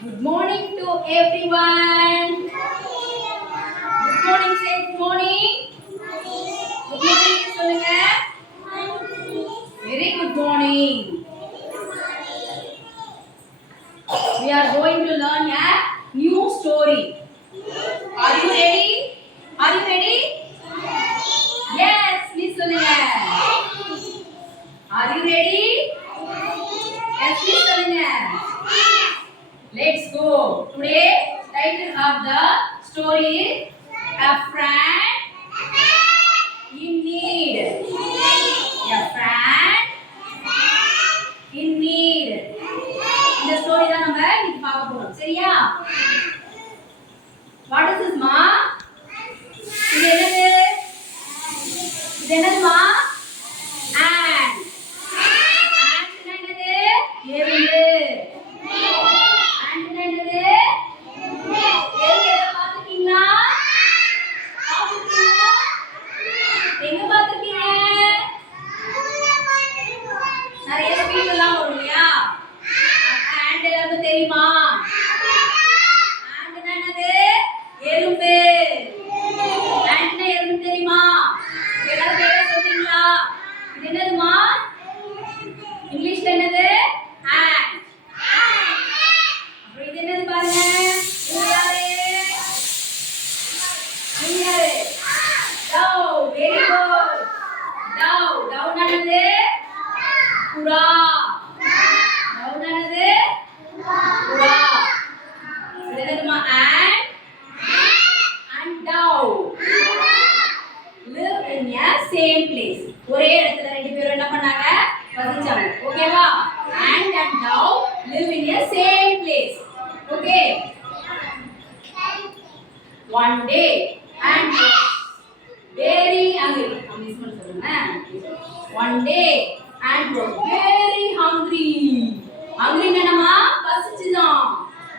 Good morning to everyone. Good morning, say good morning. Good morning சொல்லுங்க. Very good morning. We are going to learn a new story. Are you ready? Are you ready? Yes, please சொல்லுங்க. Are you ready? Yes, please சொல்லுங்க. Let's go. Today, title of the story is A Friend in Need. A Friend in Need. இந்த story தான் நம்ம இன்னைக்கு பார்க்க போறோம். சரியா? What is this ma? இது என்னது? இது என்னதுமா? Ant. Ant என்னது? எறும்பு. Ant என்னது? எறும்பு எதை பார்த்திருக்கீங்களா? பார்த்திருக்கீங்களா? எங்க பார்த்திருக்கீங்க? நிறைய ஸ்பீட் எல்லாம் வரும் இல்லையா? Ant எல்லாருக்கும் தெரியுமா? Ant என்னது? எறும்பு. Ant எறும்பு தெரியுமா? எல்லாரும் பேரை சொல்றீங்களா? இது என்னதுமா? இங்கிலீஷ்ல என்னது? Ant. அப்புறம் இது என்னது பாருங்க? இது யாரு? இது யாரு? Dove. Very good. Dove. Dove என்னது? புறா. Dove என்னது? புறா. இது என்னதுமா? Ant and dove live in a same place. ஒரே இடத்துல ரெண்டு பேரும் என்ன பண்ணாங்க? வசிச்சாங்க. ஓகேவா? Ant and dove live in a same place. Okay. One day ant was very hungry. அமிஸ்மென்ட் சொல்லுங்க. One day ant was very hungry. Hungry என்னமா? பசிச்சுதான்.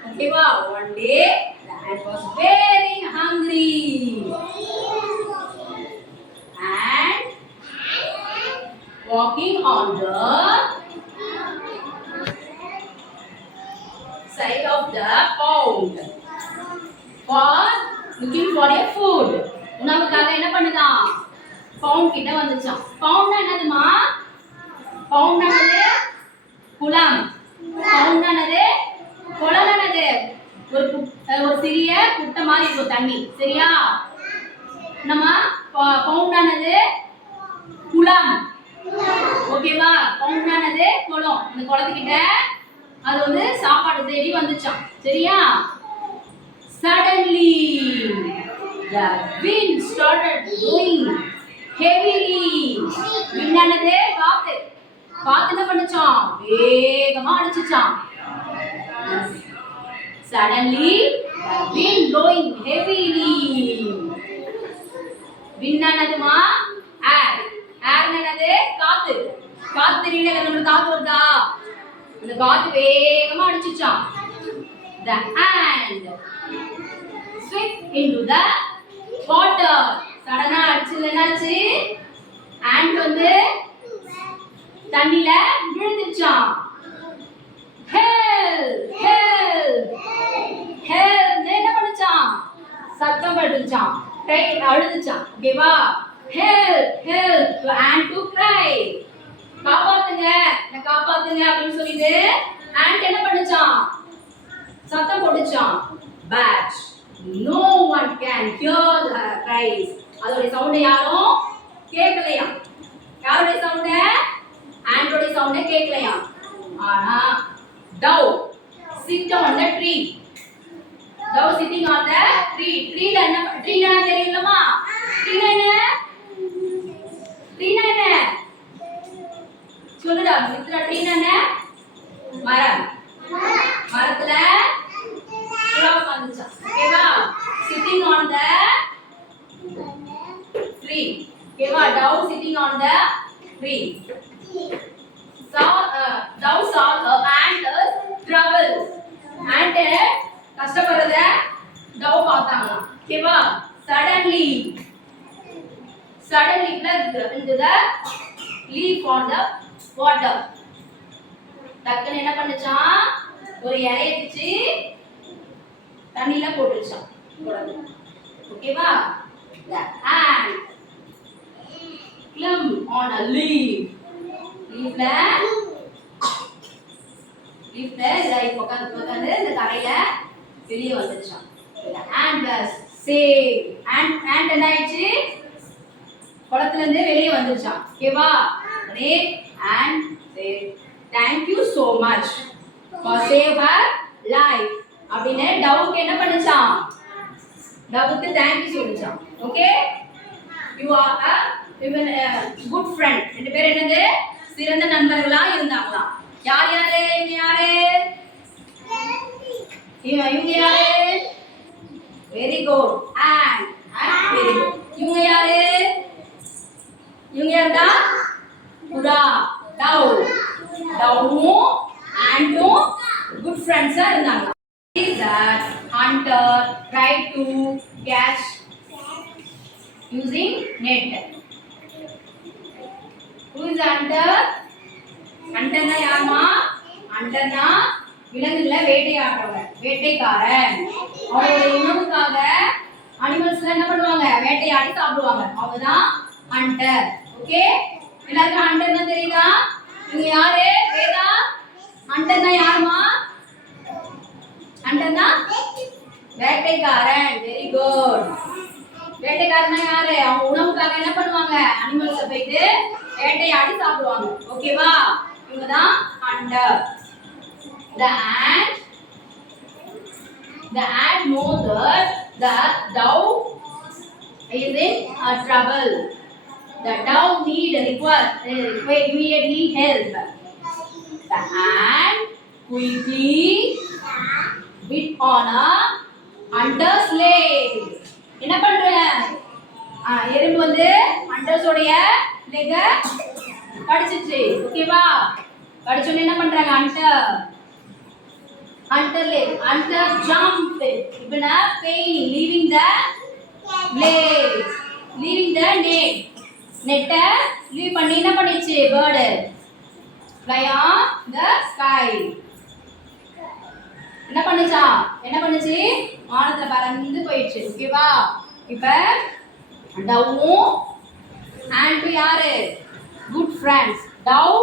ஓகேவா? One day the ant was very hungry. And walking on the side of the pond for looking for a food. உணவுக்காக என்ன பண்ணுதான்? Bound கிட்ட வந்துச்சாம். Bound என்னதுமா? Bound என்னது? குளம். Bound என்னது? குளம் என்னது? ஒரு சிறிய குட்டை மாதிரி இருக்கும் தண்ணி. சரியா? நம்ம பவுண்டானது குளம். ஓகேவா? பவுண்டானது குளம். இந்த குளத்துக்கிட்ட அது வந்து சாப்பாடு தேடி வந்துச்சாம். சரியா? Suddenly the wind started blowing heavily. விண்ணானது காத்து. காத்து என்ன பண்ணுச்சாம்? வேகமா அடிச்சுச்சாம். Suddenly the wind blowing heavily. விண்ணானதுமா? ஏர். ஏர் என்னது? காத்து. காத்து தெரியல, நமக்கு காத்து வருதா? அந்த காத்து வேகமா அடிச்சுச்சாம். The ant slipped into the water. சடனா அடிச்சது என்னாச்சு? ant வந்து தண்ணில விழுந்துச்சாம். Help! Help! Help! என்ன பண்ணுச்சாம்? சத்தம் போட்டுச்சாம். அழுதுச்சாம். ஓகேவா? Help! Help! The ant to cry. காப்பாத்துங்க, என்ன காப்பாத்துங்க அப்படின்னு சொல்லிட்டு ant என்ன பண்ணுச்சாம்? சத்தம் போட்டுச்சாம். But no one can hear her cries. அதோட சவுண்ட் யாரும் கேட்கலையா? யாரோட சவுண்ட்? ஆண்டோட சவுண்ட் கேட்கலையா? ஆனா dove sit on the tree. Dove sitting on the tree. Tree ல என்ன? tree னா தெரியுமா? tree என்ன? tree என்ன? சொல்லுடா. மித்ரா tree என்ன? மரம். மரத்துல புறா உட்கார்ந்துச்சாம். ஓகேவா? sitting on the tree. ஓகேவா? dove sitting on the tree. Dove saw ant's trouble. Ant கஷ்டப்படுறத dove பார்த்தாங்களாம். ஓகேவா? Suddenly plugged into the leaf on the water. டக்குன்னு என்ன பண்ணுச்சாம்? ஒரு இலைய பிச்சு தண்ணியில போட்டுச்சான். ஓகேவா? The ant climb on a leaf. லீஃப்ல ரைட் உட்காந்து இந்த கரையில வெளியே வந்துச்சான். The ant was saved. ant என்ன ஆயிடுச்சு? குளத்துல இருந்து வெளியே வந்துச்சான். ஓகேவா? அதே ant said thank you so much for save her life. அப்படினே டவுக்கு என்ன பண்ணுச்சான்? டவுக்கு thank you சொல்லுச்சான். Okay? You are a good friend. ரெண்டு பேர் என்னது? சிறந்த நண்பர்களா இருந்தாங்களாம். யார் யாரு? இவங்க யாரு? இவங்க யாரு? Very good. and very good. இவங்க யாரு? இவங்க யாருடா? புறா. டவும் அண்டும் குட் ஃப்ரெண்ட்ஸா இருந்தாங்க. Is that hunter tried to catch using net. Who is hunter? hunter na யாருமா? hunter na விலங்குகளை வேட்டையாடுறவன், வேட்டைக்காரன். அவரோட உணவுக்காக அனிமல்ஸ்ல என்ன பண்ணுவாங்க? வேட்டையாடி சாப்பிடுவாங்க. அவங்க தான் hunter. ஓகே? எல்லாருக்கும் hunterனா தெரியுதா? இவங்க யாரு? வேதா. hunterனா யாருமா? hunterனா வேட்டைக்காரன். Very good. வேட்டைக்காரனா யாரு? அவங்க உணவுக்காக என்ன பண்ணுவாங்க? அனிமல்ஸை போயிட்டு வேட்டையாடி சாப்பிடுவாங்க. ஓகேவா? இவங்க தான் hunter. The ant knows that the dove is in trouble. The dove require immediately help. The ant quickly bit on a hunter's leg. என்ன பண்ற? எறும்பு வந்து ஹண்டர்ஸோடைய லெக கடிச்சிச்சு. ஓகேவா? கடிச்சோன்னு என்ன பண்றாங்க? hunter jumped in a pain, leaving the blade, leaving the net leave பண்ணி என்ன பண்ணிச்சு? bird fly on the sky. என்ன பண்ணுச்சு? வானத்துல பறந்து போயிடுச்சு. ஓகேவா? இப்ப டவும் and யாரு? good friends. dove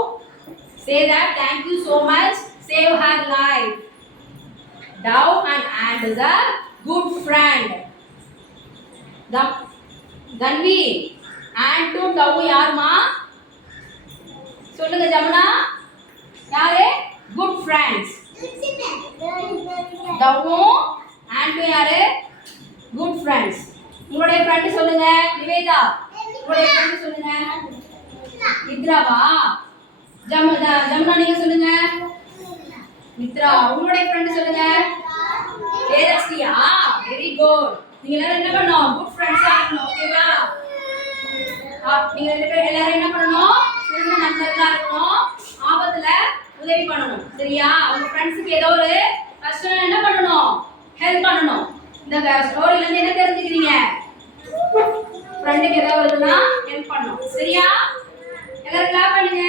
say that thank you so much, save her life. dove and ant is a good friend. Tanvi ant to dove யாருமா? சொல்லுங்க ஜமுனா. யாரு? good friends. டவும் ant யாரு? good friends. உங்களுடைய friend சொல்லுங்க. நிவேதா உங்களுடைய friend சொல்லுங்க. மித்ராவா? ஜமுனா நீங்க சொல்லுங்க. மித்ரா உங்களுடைய friend சொல்லுங்க. வேதஸ்ரீயா? Very good. நீங்க எல்லாரும் என்ன பண்ணணும்? குட் ஃப்ரெண்ட்ஸா இருக்கணும். ஓகேவா? நீங்க ரெண்டு பேரும் எல்லாரும் என்ன பண்ணணும்? சிறந்த நண்பர்களா இருக்கணும். ஆபத்துல உதவி பண்ணணும். சரியா? உங்க ஃப்ரெண்ட்ஸ்க்கு ஏதோ ஒரு கஷ்டம் என்ன பண்ணணும்? ஹெல்ப் பண்ணணும். இந்த ஸ்டோரியில இருந்து என்ன தெரிஞ்சுக்கிறீங்க? ஃப்ரெண்டுக்கு ஏதாவது வருதுன்னா ஹெல்ப் பண்ணணும். சரியா? எல்லாரும் கிளாப் பண்ணுங்க.